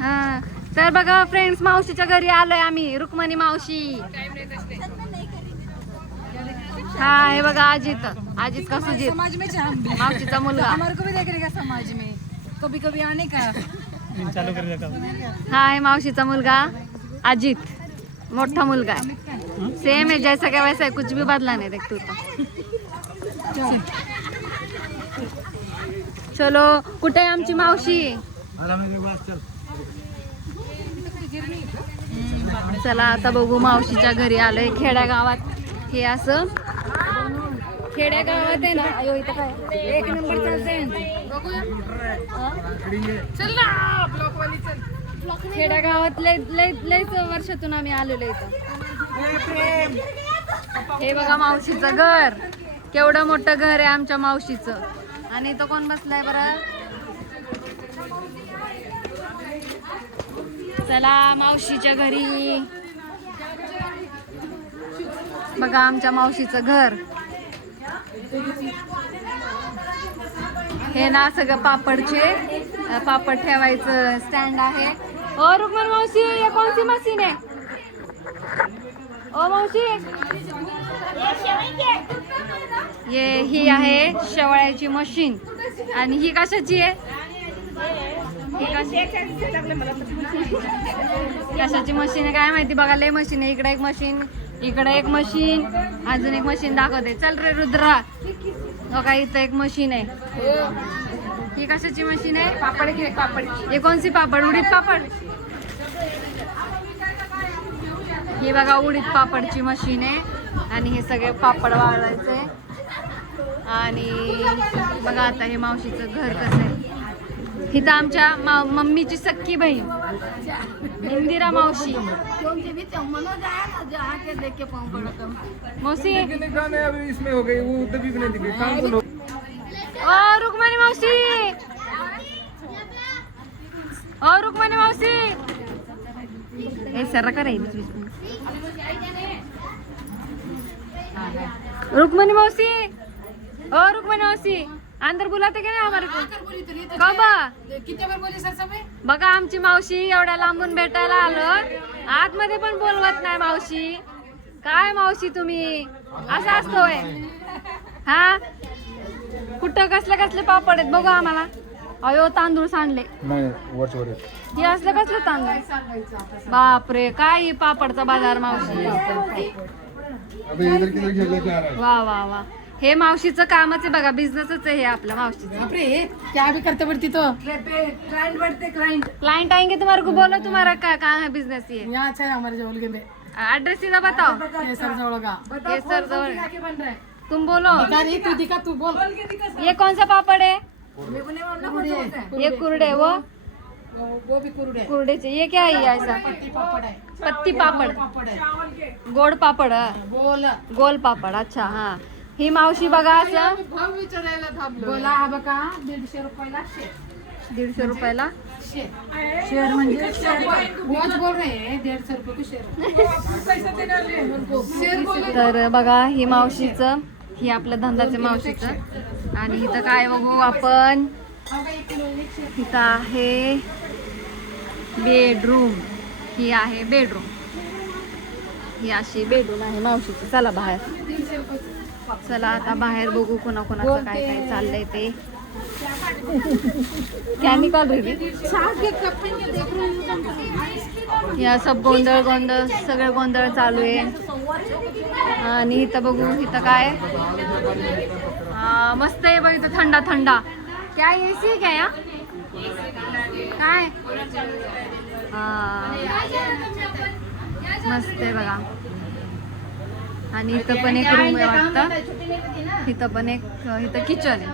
हा तर बघा फ्रेंड्स, मावशीच्या घरी आलोय आम्ही, रुक्मणी मावशी. हा हे बघा अजित, अजित का सुजित, समाज में हम भी मावशीचा मुलगा. हमारे को भी देखेगा समाज में, कभी कभी आने का चालू करेगा. हा आहे मावशीचा मुलगा अजित, मोठा मुलगा आहे, सेम है जैसा का वैसा है, कुछ भी बदला नहीं देख तू तो. चलो कुठे आहे आमची मावशी? चला आता बघू, मावशीच्या घरी आलोय खेड्या गावात. हे असं खेड्या गावात आहे ना. अयो इथं काय एक नंबर चालतंय. चल ना ब्लॉकवाली चल. खेड्या गावात लयच वर्षातून आम्ही आलेलो इथं. हे बघा मावशीचं घर, केवढं मोठं घर आहे आमच्या मावशीचं. आणि इथं कोण बसलाय बरं? चला मावशीच्या घरी. बघा आमच्या मावशीचं घर. हे ना सगळं पापडचे, पापड ठेवायचं स्टँड आहे. ओ रुक्मण मावशी, ये कौन सी मशीन है? ओ मावशी, ये ही आहे शेवळ्याची मशीन. आणि ही कशाची आहे? कशाची मशीन आहे काय माहिती. बघा लय मशीन आहे. इकडे एक मशीन, इकडे एक मशीन, अजून एक मशीन दाखवते. चल रे रुद्रा, बघा इथं एक मशीन आहे. ही कशाची मशीन आहे? पापड घे, पापड. हे कोणसी पापड? उडीद पापड. ही बघा उडीद पापडची मशीन आहे. आणि हे सगळे पापड वाळायचे. आणि बघा आता हे मावशीचं घर कसं आहे. इथं आमच्या मम्मीची सख्खी बहीण इंदिरा मावशी. मौसी इसमें हो गई, वो तभी भी नहीं दिखी. ओ रुक्मणी मावशी, ओ रुक्मणी मावशी, ए सर का रही रुक्मणी मावशी, ओ रुक्मणी मावशी, अंदर बुलाते का नाही हमारे को? कब? किती बार बोली सर सब बघा आमची मावशी एवढ्या लांबून भेटायला आलो, आतमध्ये पण बोलवत नाही मावशी. काय मावशी तुम्ही असं असतोय? हा कुठं कसले कसले पापड आहेत बघू आम्हाला. अयो तांदूळ सांडले. हे असले कसले तांदूळ? बापरे, काय हे पापडचा बाजार मावशी. वा वा वा, हे मावशीचं कामच आहे बघा, बिझनेसच आहे हे आपलं मावशीचं. बापरे, क्या भी करते पड़ती तो क्लाइंट बढ़ते क्लाइंट क्लाइंट आएंगे तुम्हारे को, बोलो तुम्हारा क्या काम है, बिजनेस ये यहाँ अच्छा है हमारे जवल के में एड्रेस सीधा बताओ. सर जवल का ये सर जवळ, तुम बोलो. तू दिखा, तू बोल. ये कौन सा पापड़ है? ये कुरडे. वो वो भी कुरडे कुरडेचे. ये क्या है ये ऐसा? पापड़ है, पत्ती पापड़, पापड़ है, गोड पापड, बोल गोल पापड. अच्छा हा, ही मावशी बघा असं बोला हा बघा 150 रुपयाला शेर. 150 रुपयाला शेर म्हणजे रोज बोल रहे हैं 150 रुपये को शेर. तर बघा ही मावशीचं, ही आपलं धंदाचे मावशीचं. आणि इथं काय बघू आपण, इथं आहे बेडरूम. ही आहे बेडरूम, ही अशी बेडरूम आहे मावशीची. चला बाहेर, चला आता बाहेर बघू कोणाकोणाचं काय काय चाललंय ते. केमिकल रेडी या सब गोंधळ गोंधळ सगळं गोंधळ चालू आहे. आणि इथं बघू, इथं काय मस्त आहे बघ इथं, थंडा थंडा. क्या एसी क्या या काय? मस्त आहे बघा. आणि इथं पण एक रूम आहे वाटतं. इथं पण एक, इथं किचन आहे.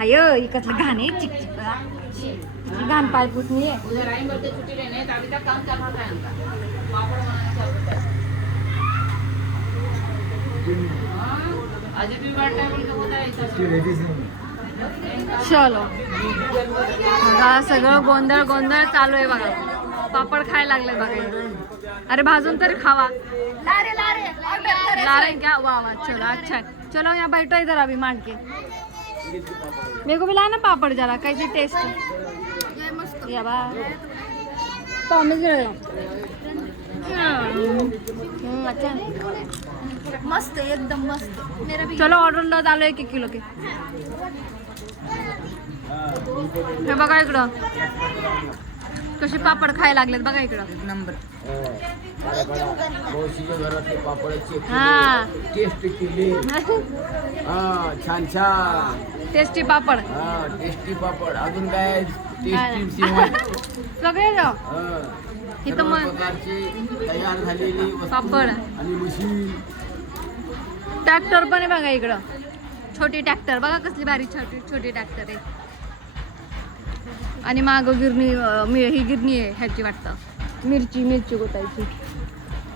अयो इकडलं घाण आहे, चिक चिक घाण पाय पुसणी आहे. चलो बघा सगळं गोंधळ गोंधळ चालू आहे बघा. पापड खायला लागले बघा. अरे भाजून तरी खावा. लारे क्या? वाह वाह, चलो अच्छा है. चलो यहाँ बैठो इधर अभी मान के. मेरे को भी लाना पापड़ जरा, कैसी टेस्ट या बा. टॉमीच गेलो अच्छा मस्त एकदम मस्त मेरा भी चलो ऑर्डर लो आलो 1 किलो के हे बघा इकडं कसे पापड खायला लागलेत बघा इकडं नंबर मावशीच्या घरातले पापडाचे हा टेस्ट केली हा छान छान टेस्टी पापड हा टेस्टी पापड अजून काय टेस्टी सिवाय सगळे ना इथं सर्व मग प्रकारची तयार झालेली वस्तू पापड. आणि मशीन ट्रॅक्टर पण आहे बघा इकडं छोटी ट्रॅक्टर बघा कसली भारी छोटी छोटी ट्रॅक्टर आहे आणि मागं गिरणी ही गिरणी आहे ह्याची वाटतं मिरची गोतायची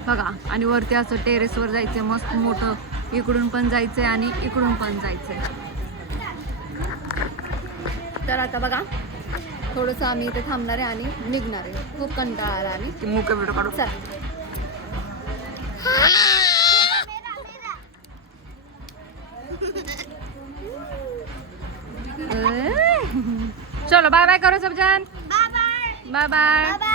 बघा आणि वरती असं टेरेसवर जायचंय मस्त मोठं इकडून पण जायचंय आणि इकडून पण जायचंय तर आता बघा थोडंसं आम्ही इथे थांबणार आहे आणि निघणार आहे खूप कंटाळा आला आणि मुका व्हिडिओ काढू चला चलो बाय बाय करो सब जन बाय बाय